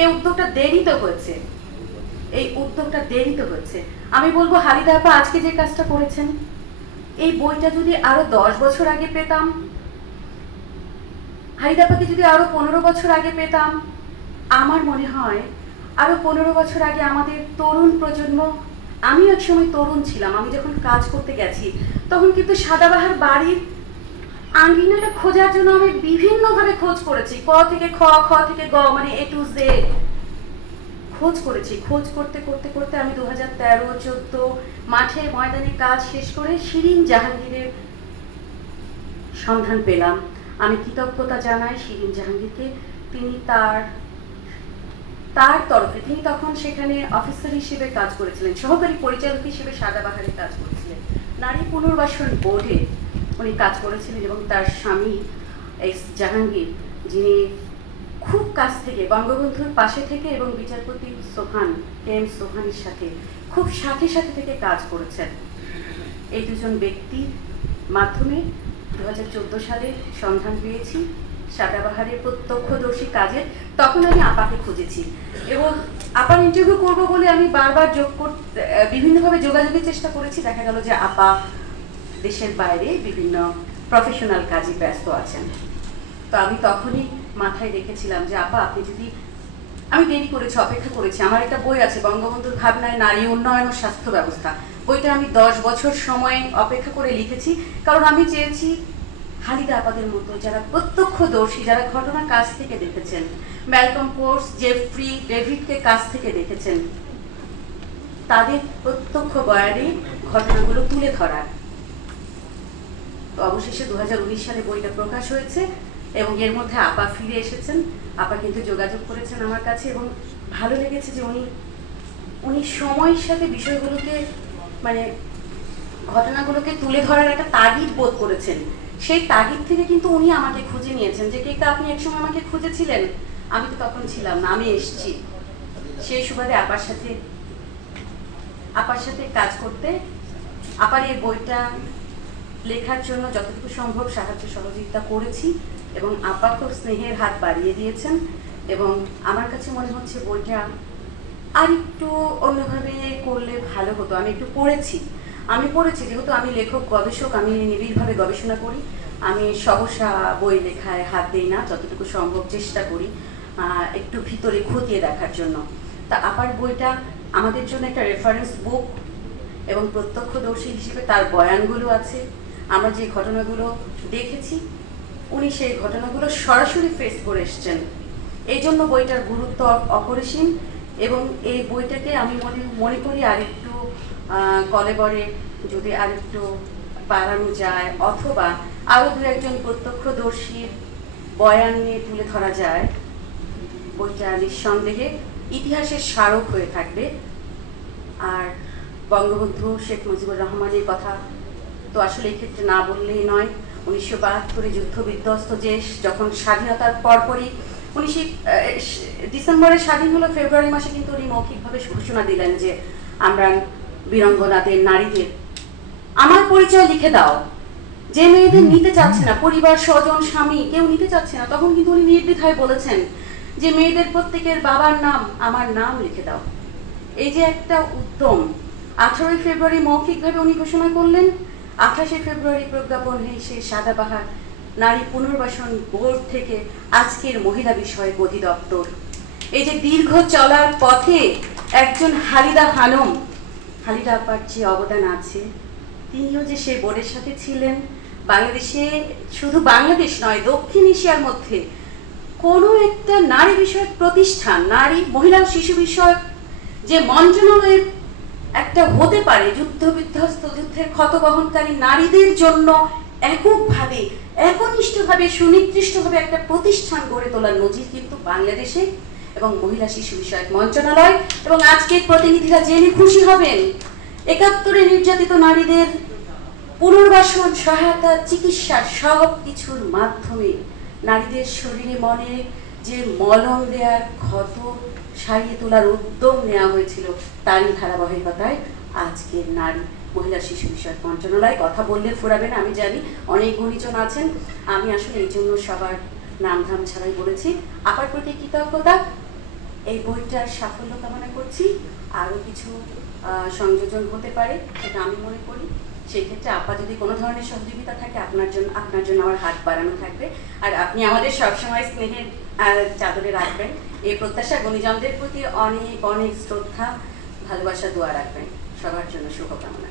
এই উদ্যোগটা দেরিতে হয়েছে, আমি বলবো হালিদা আপা আজকে যে কাজটা করেছেন, এই বইটা যদি আরো 10 বছর আগে পেতাম, হালিদা আপাকে যদি আরো 15 বছর আগে পেতাম, আমার মনে হয় আরো 15 বছর আগে আমাদের তরুণ প্রজন্ম, আমি এক সময় তরুণ ছিলাম, আমি যখন কাজ করতে গেছি তখন কিন্তু সাদাবাহার বাড়ির আঙ্গিনাটা খোঁজার জন্য আমি বিভিন্নভাবে খোঁজ করেছি, ক থেকে খ, খ থেকে গ, মানে A to Z খোঁজ করেছি। খোঁজ করতে করতে করতে আমি 2013-14 মাঠে ময়দানে কাজ শেষ করে শিরিন জাহাঙ্গীরের সন্ধান পেলাম। আমি কৃতজ্ঞতা জানাই শিরিন জাহাঙ্গীরকে, তিনি তার তরফে, তিনি তখন সেখানে অফিসার হিসেবে কাজ করেছিলেন, সহকারী পরিচালক হিসেবে সাদাবাহারে কাজ করেছিলেন, নারী পুনর্বাসন বোর্ডে উনি কাজ করেছিলেন, এবং তার স্বামী এস জাহাঙ্গীর, যিনি খুব কাছ থেকে বঙ্গবন্ধুর পাশে থেকে এবং বিচারপতি সোহান এম সোহানের সাথে খুব সাথে থেকে কাজ করেছেন। এই দুজন ব্যক্তির মাধ্যমে 2014 সালে সন্ধান পেয়েছি সাদাবাহারের প্রত্যক্ষদর্শী কাজের। তখন আমি আপাকে খুঁজেছি এবং আপার ইন্টারভিউ করবো বলে আমি বারবার বিভিন্নভাবে যোগাযোগের চেষ্টা করেছি। দেখা গেল যে আপা দেশের বাইরে বিভিন্ন প্রফেশনাল কাজে ব্যস্ত আছেন। তো আমি তখনই মাথায় রেখেছিলাম যে আপা আপনি যদি, আমি দেরি করেছি, অপেক্ষা করেছি, আমার একটা বই আছে বঙ্গবন্ধুর ভাবনায় নারী উন্নয়ন ও স্বাস্থ্য ব্যবস্থা, বইটা আমি 10 বছর সময় অপেক্ষা করে লিখেছি, কারণ আমি চেয়েছি হালিদা আপাদের মতো যারা প্রত্যক্ষদর্শী, যারা ঘটনা কাছ থেকে দেখেছেন, ম্যালকম কোর্স, জেফ্রি ডেভিডকে কাছ থেকে দেখেছেন, তাদের প্রত্যক্ষ বয়ানে ঘটনাগুলো তুলে ধরার। তো অবশেষে 2019 সালে বইটা প্রকাশ হয়েছে এবং এর মধ্যে আপা ফিরে এসেছেন। আপা কিন্তু যোগাযোগ করেছেন আমার কাছে এবং ভালো লেগেছে যে উনি সময়ের সাথে বিষয়গুলোকে, মানে ঘটনাগুলোকে তুলে ধরার একটা তাগিদ বোধ করেছেন। সেই তাগিদ থেকে কিন্তু উনি আমাকে খুঁজে নিয়েছেন যে কেকা আপনি একসময় আমাকে খুঁজেছিলেন, আমি তো তখন ছিলাম না, আমি এসেছি। সেই সুবাদে আপার সাথে কাজ করতে, আপার এই বইটা লেখার জন্য যতটুকু সম্ভব সাহায্য সহযোগিতা করেছি এবং আপা খুব স্নেহের হাত বাড়িয়ে দিয়েছেন। এবং আমার কাছে মনে হচ্ছে বইটা আর একটু অন্যভাবে করলে ভালো হতো। আমি একটু পড়েছি, যেহেতু আমি লেখক গবেষক, আমি নিবিড়ভাবে গবেষণা করি, আমি সহসা বই লেখায় হাত দিই না, যতটুকু সম্ভব চেষ্টা করি একটু ভিতরে খতিয়ে দেখার জন্য। তা আপার বইটা আমাদের জন্য একটা রেফারেন্স বুক এবং প্রত্যক্ষদর্শী হিসেবে তার বয়ানগুলো আছে। আমরা যে ঘটনাগুলো দেখেছি উনি সেই ঘটনাগুলো সরাসরি ফেস করে এসছেন, এই জন্য বইটার গুরুত্ব অপরিসীম। এবং এই বইটাকে আমি মনে করি আরেকটু কলেবরে যদি আরেকটু বাড়ানো যায়, অথবা আরো 2-1 প্রত্যক্ষদর্শীর বয়ান নিয়ে তুলে ধরা যায়, বইটা নিঃসন্দেহে ইতিহাসের স্মারক হয়ে থাকবে। আর বঙ্গবন্ধু শেখ মুজিবুর রহমানের কথা তো আসলে এই ক্ষেত্রে না বললেই নয়। 1972 যুদ্ধ বিধ্বস্ত দেশ যখন স্বাধীনতার পরপরই, 19 ডিসেম্বরে স্বাধীন হলো, ফেব্রুয়ারি মাসে কিন্তু উনি মৌখিকভাবে ঘোষণা দিলেন যে আমরা বীরাঙ্গনাদের, নারীদের আমার পরিচয় লিখে দাও। যে মেয়েদের নিতে চাচ্ছে না, পরিবার, স্বজন, স্বামী কেউ নিতে চাচ্ছে না, তখন কিন্তু উনি নির্দ্বিধায় বলেছেন যে মেয়েদের প্রত্যেকের বাবার নাম, আমার নাম লিখে দাও। এই যে একটা উদ্যম, 18 ফেব্রুয়ারি মৌখিকভাবে উনি ঘোষণা করলেন, 28 ফেব্রুয়ারি প্রজ্ঞাপন হয়ে সেই সাদাবাহার নারী পুনর্বাসন বোর্ড থেকে আজকের মহিলা বিষয়ক অধিদপ্তর। এই যে দীর্ঘ চলার পথে একজন হালিদা হানম, হালিদা আপার যে অবদান আছে, তিনিও যে সেই বোর্ডের সাথে ছিলেন। বাংলাদেশে, শুধু বাংলাদেশ নয়, দক্ষিণ এশিয়ার মধ্যে কোনো একটা নারী বিষয়ক প্রতিষ্ঠান, নারী, মহিলা ও শিশু বিষয়ক যে মন্ত্রণালয়ের একটা হতে পারে, যুদ্ধ বিধ্বস্ত, যুদ্ধের ক্ষত বহনকারী নারীদের জন্য এককভাবে, একনিষ্ঠভাবে, সুনির্দিষ্টভাবে একটা প্রতিষ্ঠান গড়ে তোলার নজির কিন্তু বাংলাদেশে এবং মহিলা শিশু বিষয়ক মন্ত্রণালয়। এবং আজকের প্রতিনিধিরা জেনে খুশি হবেন, 71-এ নির্যাতিত নারীদের পুনর্বাসন, সহায়তা, চিকিৎসা সব কিছুর মাধ্যমে নারীদের শরীরে মনে যে মলম দেওয়ার ক্ষত সারিয়ে তোলার উদ্যোগ নেওয়া হয়েছিল, তারই ধারাবাহিকতায় আজকের নারী, মহিলা শিশু বিষয়ক মন্ত্রণালয়। কথা বললে ফুরাবে না, আমি জানি অনেক গুণীজন আছেন, আমি আসলে এই জন্য সবার নাম ধাম ছাড়াই বলেছি। আপার প্রতি কৃতজ্ঞতা এই বইটার সাফল্য কামনা করছি। আরও কিছু সংযোজন হতে পারে সেটা আমি মনে করি। সেই ক্ষেত্রে আপা যদি কোনো ধরনের সহযোগিতা থাকে আপনার জন্য আমার হাত বাড়ানো থাকবে। আর আপনি আমাদের সবসময় স্নেহের চাদরে রাখবেন, এই প্রত্যাশা গুণীজনদের প্রতি অনেক অনেক শ্রদ্ধা, ভালোবাসা, দোয়া রাখবেন। সবার জন্য শুভকামনা।